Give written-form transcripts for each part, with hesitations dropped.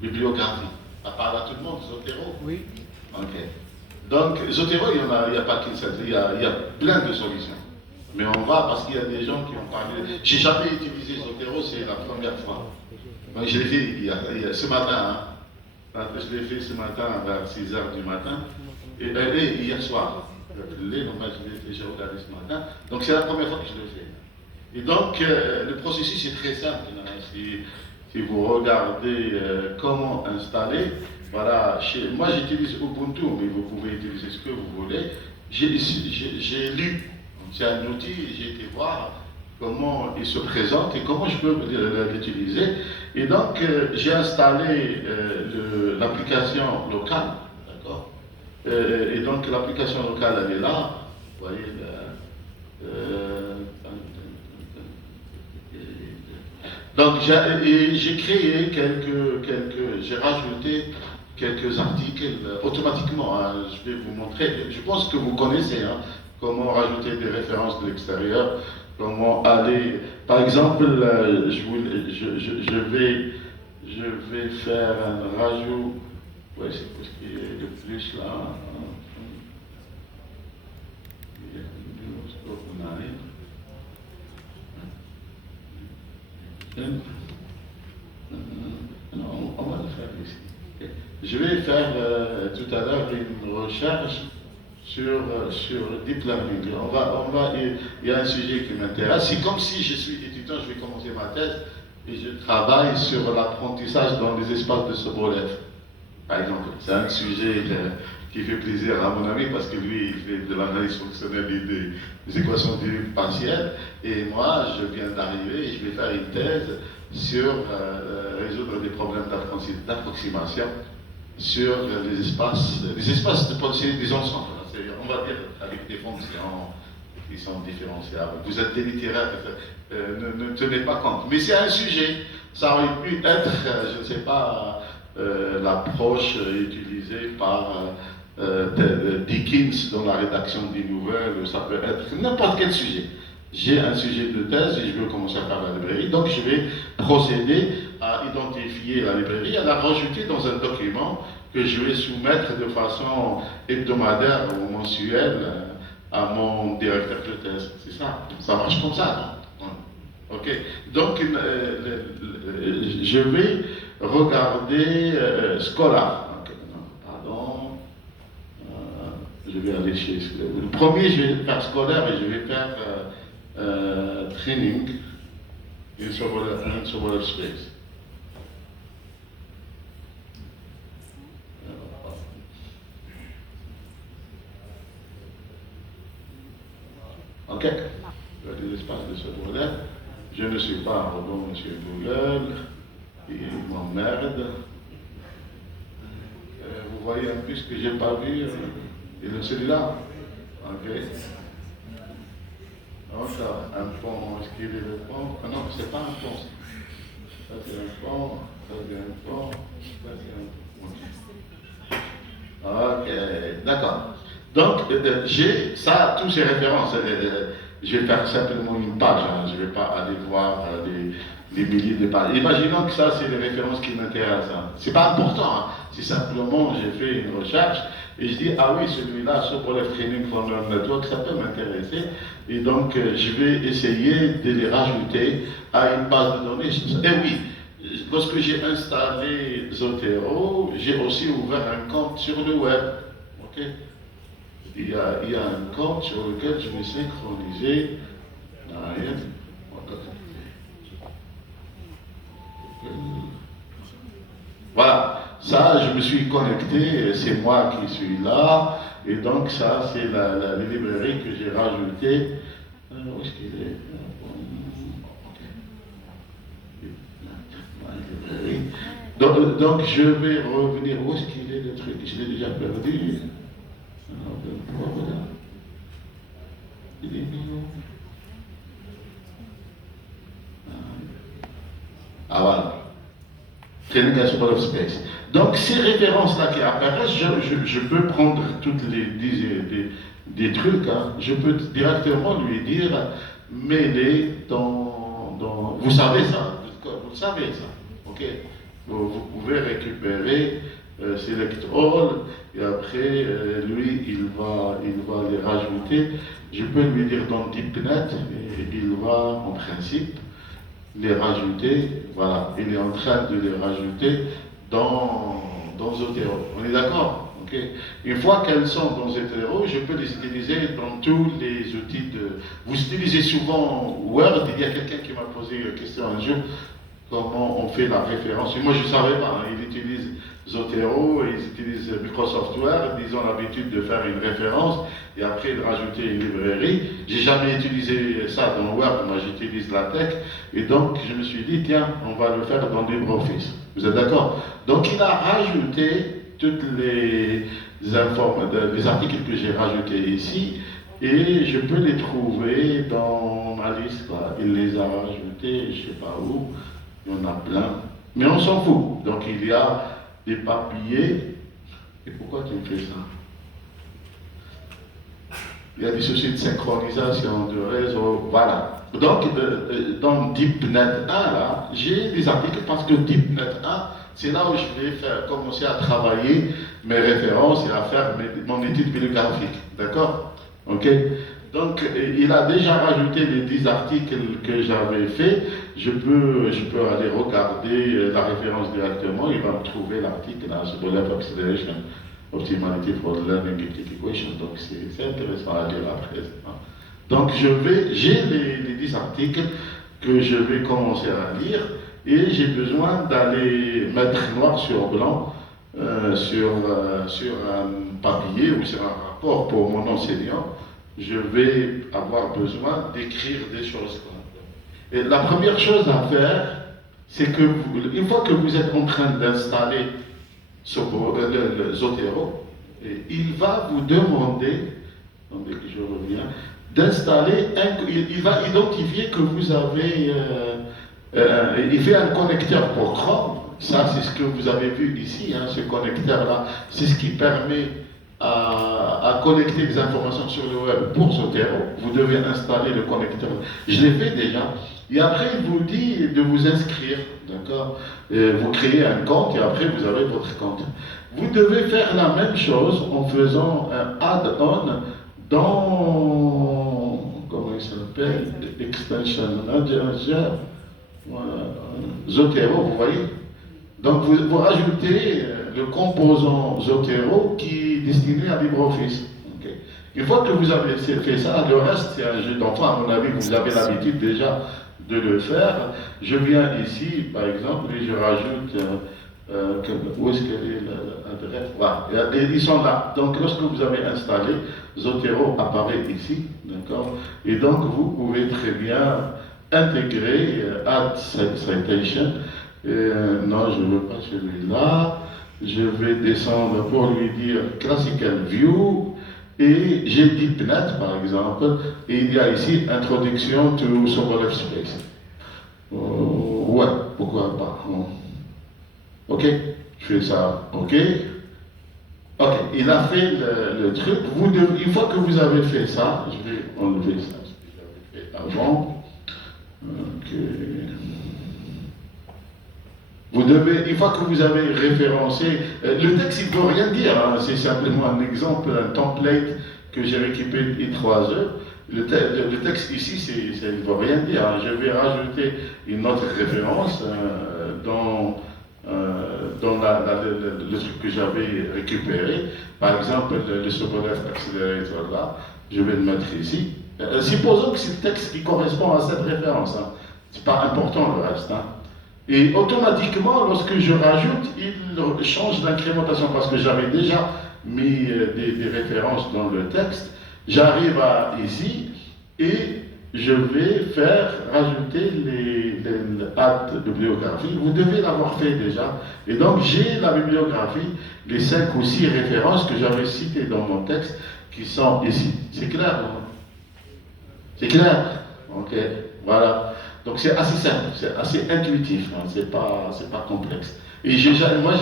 bibliographie. Ça parle à tout le monde, Zotero? Oui. Ok. Donc, Zotero, il n'y a pas qu'une seule, il y a plein de solutions. Mais on va, parce qu'il y a des gens qui ont parlé. J'ai jamais utilisé Zotero, c'est la première fois. Donc, je l'ai fait ce matin. Hein. Je l'ai fait ce matin vers 6 h du matin. Et hier soir. Je l'ai fait, j'ai regardé ce matin. Donc, c'est la première fois que je le fais. Et donc, le processus est très simple. Hein. Si vous regardez comment installer, voilà, moi j'utilise Ubuntu, mais vous pouvez utiliser ce que vous voulez. J'ai lu, c'est un outil, j'ai été voir comment il se présente et comment je peux l'utiliser. Et donc, j'ai installé l'application locale, d'accord. Et donc, l'application locale, elle est là. Vous voyez, donc j'ai créé j'ai rajouté quelques articles automatiquement. Hein, je vais vous montrer. Je pense que vous connaissez hein, comment rajouter des références de l'extérieur, comment aller. Par exemple, je vais faire un rajout. Ouais, c'est ce qui est le plus là. Non, on va le faire ici. Je vais faire tout à l'heure une recherche sur Deep Learning. Il y a un sujet qui m'intéresse. C'est comme si je suis étudiant, je vais commencer ma thèse et je travaille sur l'apprentissage dans les espaces de Sobolev. Par exemple, c'est un sujet qui fait plaisir à mon ami parce que lui, il fait de l'analyse fonctionnelle des équations partielles. Et moi, je viens d'arriver et je vais faire une thèse sur résoudre des problèmes d'approximation sur les espaces de pensée des ensembles. On va dire avec des fonctions qui sont différenciables. Vous êtes des littéraires, ne tenez pas compte. Mais c'est un sujet. Ça aurait pu être, je ne sais pas, l'approche utilisée par Dickens dans la rédaction des nouvelles, ça peut être n'importe quel sujet. J'ai un sujet de thèse et je veux commencer à faire la librairie, donc je vais procéder à identifier la librairie, à la rajouter dans un document que je vais soumettre de façon hebdomadaire ou mensuelle à mon directeur de thèse. C'est ça, ça marche comme ça. Non? Ok, donc je vais regarder Scholar. Okay, pardon. Je vais aller chez. Le premier, je vais faire Scholar et je vais faire Training in Sobolev Space. Ok. Les espaces de Sobolev. Je ne suis pas un robot, monsieur Google. Il m'emmerde. Vous voyez un peu ce que j'ai pas vu. Il est celui-là. Ok. Donc, un pont, est-ce qu'il est le pont? Ah non, c'est pas un pont. Ça c'est un pont, ça c'est un pont, ça c'est un pont. Ok, d'accord. Donc, j'ai ça, toutes ces références. Je vais faire simplement une page, hein, je ne vais pas aller voir des milliers de pages. Imaginons que ça, c'est les références qui m'intéressent. Hein. Ce n'est pas important, hein. C'est simplement, j'ai fait une recherche et je dis, ah oui, celui-là, Sobolev Training for Neural Network, ça peut m'intéresser. Et donc, je vais essayer de les rajouter à une base de données. Et oui, lorsque j'ai installé Zotero, j'ai aussi ouvert un compte sur le web. Okay? Il y a un compte sur lequel je vais synchroniser. Voilà, ça je me suis connecté, c'est moi qui suis là, et donc ça c'est la librairie que j'ai rajoutée. Où est-ce qu'il est? Donc je vais revenir, où est-ce qu'il est le truc? Je l'ai déjà perdu. Il est mignon. Ah voilà. Training as Sobolev Space. Donc ces références-là qui apparaissent, je peux prendre toutes des trucs, hein. Je peux directement lui dire, mets-les dans. Vous savez ça, vous le savez ça, ok? vous pouvez récupérer Select All, et après, lui, il va les rajouter. Je peux lui dire dans DeepNet, et il va, en principe, les rajouter. Voilà, il est en train de les rajouter dans Zotero. On est d'accord? Okay. Une fois qu'elles sont dans Zotero, je peux les utiliser dans tous les outils de... Vous utilisez souvent Word. Il y a quelqu'un qui m'a posé la question un jour, comment on fait la référence. Et moi, je ne savais pas. Ils utilisent Zotero, ils utilisent Microsoft Word, ils ont l'habitude de faire une référence et après de rajouter une librairie. J'ai jamais utilisé ça dans Word, moi j'utilise LaTeX. Et donc, je me suis dit, tiens, on va le faire dans LibreOffice. Vous êtes d'accord? Donc, il a rajouté toutes les articles que j'ai rajoutés ici, et je peux les trouver dans ma liste. Quoi. Il les a rajoutés, je ne sais pas où, il y en a plein, mais on s'en fout. Donc il y a des papiers, et pourquoi tu me fais ça? Il y a des soucis de synchronisation de réseau, voilà. Donc dans DeepNet 1, là, j'ai des articles parce que DeepNet 1, c'est là où je vais commencer à travailler mes références et à faire mon étude bibliographique. D'accord? Ok? Donc, il a déjà rajouté les 10 articles que j'avais faits. Je peux aller regarder la référence directement. Il va me trouver l'article là, sur Level Acceleration Optimality for Learning Elliptic Equation. Donc, c'est intéressant à lire après. Donc, j'ai les 10 articles que je vais commencer à lire. Et j'ai besoin d'aller mettre noir sur blanc sur un papier ou sur un rapport pour mon enseignant. Je vais avoir besoin d'écrire des choses. Et la première chose à faire, c'est que une fois que vous êtes en train d'installer le Zotero, il va vous demander, attendez que je reviens, d'installer il va identifier que vous avez il fait un connecteur pour Chrome. Ça, c'est ce que vous avez vu ici, hein, ce connecteur-là. C'est ce qui permet à connecter des informations sur le web pour Zotero. Vous devez installer le connecteur. Je l'ai fait déjà. Et après, il vous dit de vous inscrire. D'accord? Vous créez un compte et après, vous avez votre compte. Vous devez faire la même chose en faisant un add-on dans... Comment il s'appelle? Extension Manager. Voilà. Zotero, vous voyez. Donc vous rajoutez le composant Zotero qui est destiné à LibreOffice. Okay. Une fois que vous avez fait ça, le reste c'est un jeu d'enfant, à mon avis, vous avez l'habitude déjà de le faire. Je viens ici, par exemple, et je rajoute où est-ce qu'elle est l'adresse? Voilà. Et ils sont là. Donc lorsque vous avez installé, Zotero apparaît ici, d'accord? Et donc vous pouvez très bien intégrer Add Citation. Non, je ne veux pas celui-là. Je vais descendre pour lui dire Classical View. Et j'ai DeepNet, par exemple. Et il y a ici Introduction to Sobolev Space. Ouais, pourquoi pas. Ok, je fais ça. Ok. Ok, il a fait le truc. Une fois que vous avez fait ça, je vais enlever ça, ce que j'avais fait avant. Ok. Vous devez, une fois que vous avez référencé, le texte il ne veut rien dire, hein, c'est simplement un exemple, un template que j'ai récupéré il y a 3 heures. Le texte ici, ça ne veut rien dire. Hein. Je vais rajouter une autre référence dans le truc que j'avais récupéré. Par exemple, le Sobolev Accelerator là, je vais le mettre ici. Supposons que c'est le texte qui correspond à cette référence. Hein. C'est pas important le reste. Hein. Et automatiquement, lorsque je rajoute, il change d'incrémentation parce que j'avais déjà mis des références dans le texte. J'arrive ici et je vais faire rajouter les actes de bibliographie. Vous devez l'avoir fait déjà. Et donc j'ai la bibliographie, les 5 ou 6 références que j'avais citées dans mon texte qui sont ici. C'est clair, non? C'est clair? Ok, voilà. Donc c'est assez simple, c'est assez intuitif, hein, c'est pas complexe. Et moi,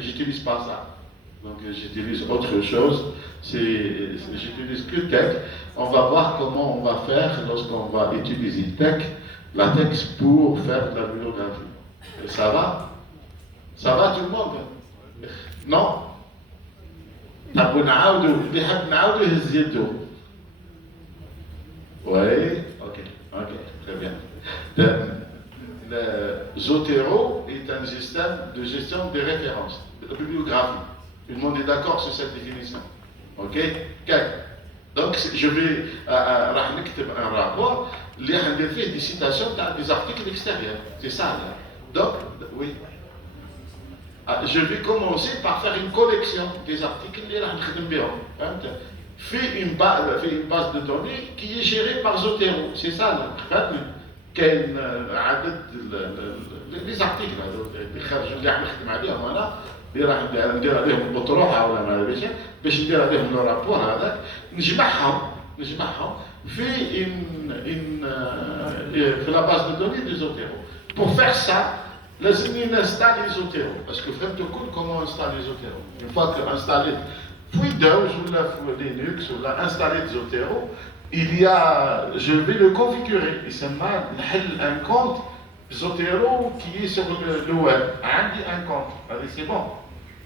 j'utilise pas ça. Donc j'utilise autre chose, j'utilise que TeX. On va voir comment on va faire lorsqu'on va utiliser la TeX pour faire de la bibliographie. Ça va? Ça va tout le monde? Non? نحبوا نعاودوا اللي يحب نعاودوا يهز يده. Oui, ok, très bien. Le Zotero est un système de gestion des références, de bibliographie. Tout le monde est d'accord sur cette définition. Ok? Donc, je vais écrire un rapport, les faire des citations dans des articles extérieurs. C'est ça, là. Donc, oui. Je vais commencer par faire une collection des articles qui fait une base de données qui est gérée par Zotero. C'est ça, là. كاين عدد لي زارتيكل هذو اللي خرجوا اللي عم نخدم عليهم انا اللي راح ندير عليهم الاطروحه ولا ما باش ندير عليهم لو رابور هذاك نجمعهم في في لا باز دو دوني دو زوتيرو. Pour faire ça, لازمني نستالي زوتيرو باسكو فهمتوا كل كومون انستالي زوتيرو. Une fois que installé Windows ولا في Linux ولا installé زوتيرو, il y a, je vais le configurer. Il s'appelle un compte Zotero qui est sur le web. Un compte. Allez, c'est bon.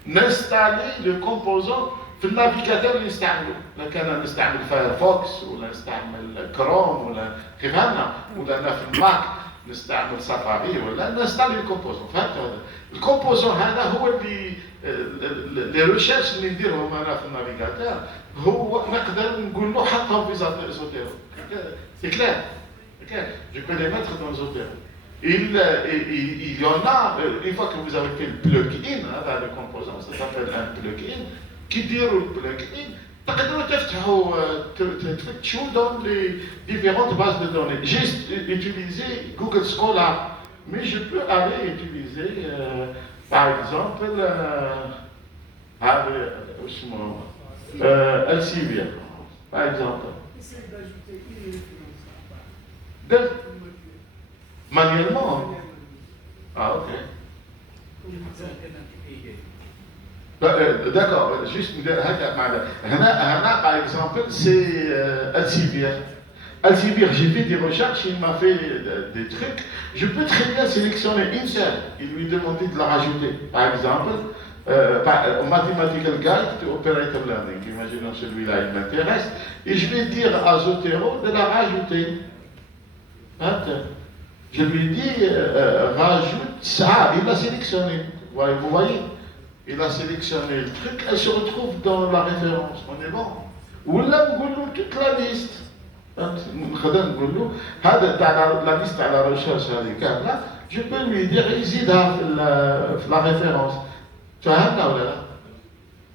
N'installer le composant في النافيغاتور اللي نستعمله. لو كان نستعمل فايرفوكس ولا نستعمل كروم ولا كيف هنا ولا انا في الماك نستعمل سافاري ولا نستعمل الكومبوزون. فهمت هذا؟ الكومبوزون هذا هو اللي لي ريشيرش اللي نديرهم انا في النافيغاتور هو نقدر نقول له حطهم في زوتيرو. C'est clair. Je peux les mettre dans Zotero. Il y en a, une fois que vous avez fait le plugin dans le composant, ça s'appelle un plugin, qui dit le plugin, تقدروا تفتشوا dans les différentes bases de données. J'ai utilisé Google Scholar, mais je peux aller utiliser, par exemple, Elsevier, par exemple. Manuellement. Ah, ok. D'accord, juste par exemple, c'est Elsevier. Elsevier, j'ai fait des recherches, il m'a fait des trucs. Je peux très bien sélectionner une seule et lui demander de la rajouter. Par exemple, Mathematical Guide to Operator Learning, imaginons celui-là, il m'intéresse, et je vais dire à Zotero de la rajouter. Je lui dis, rajoute ça, il l'a sélectionné. Vous voyez, il a sélectionné le truc, elle se retrouve dans la référence, on est bon. Ou là, on dit toute la liste. La liste à la recherche, je peux lui dire, il la référence.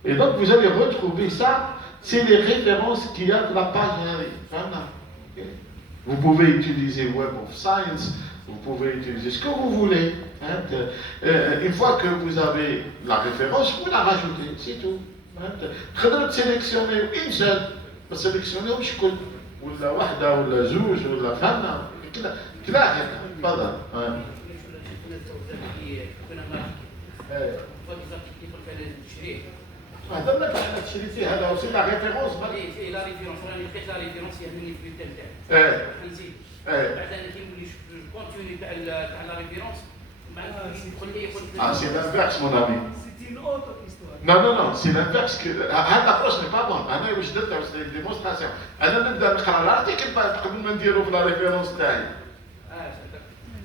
Et donc vous allez retrouver ça, c'est les références qu'il y a de la page. Vous pouvez utiliser Web of Science, vous pouvez utiliser ce que vous voulez. Une fois que vous avez la référence, vous la rajoutez, c'est tout. Très bien, sélectionner une seule, sélectionner au chikoul, ou la wahda, ou la zouj, ou la fana, كلا تفضل. هذا لك على التشريط فيه هذا وسي لا ريفيرونس فيه لا ريفيرونس راني لقيت لا ريفيرونس يهمني في التال تاعي نزيد بعد انا كيقول لي شوف الكونتوني تاع لا ريفيرونس بعد يقول لي سي l'inverse mon ami. C'est une autre histoire. Non, c'est l'inverse que هذا l'approche n'est pas bonne. انا واش درت واش ديمونستراسيون انا نبدا نقرا الارتيكل قبل ما نديرو في لا ريفيرونس تاعي.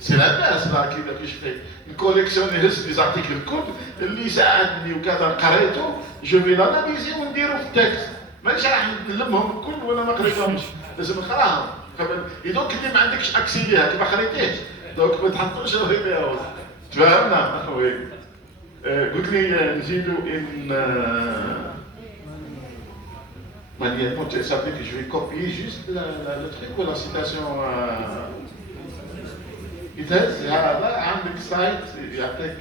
C'est l'inverse là que je fais. Une collection des articles كل اللي يساعدني وكذا قريته je vais l'analyser ونديرو في التكست. مانيش راح نلمهم الكل وانا ما قريتهمش. لازم نقراهم. Et donc اللي ما عندكش اكسي ليها كي ما قريتيهش. دونك ما تحطوش الريفيرونس. تفهمنا؟ وي. قلت لي نزيدو manuellement, tu savais que je vais copier juste le truc ou la citation. هذا عندك سايت يعطيك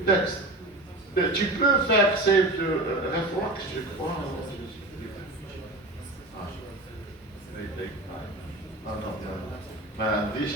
التكست. Tu peux faire save de réflexe, je crois. Non, ما عنديش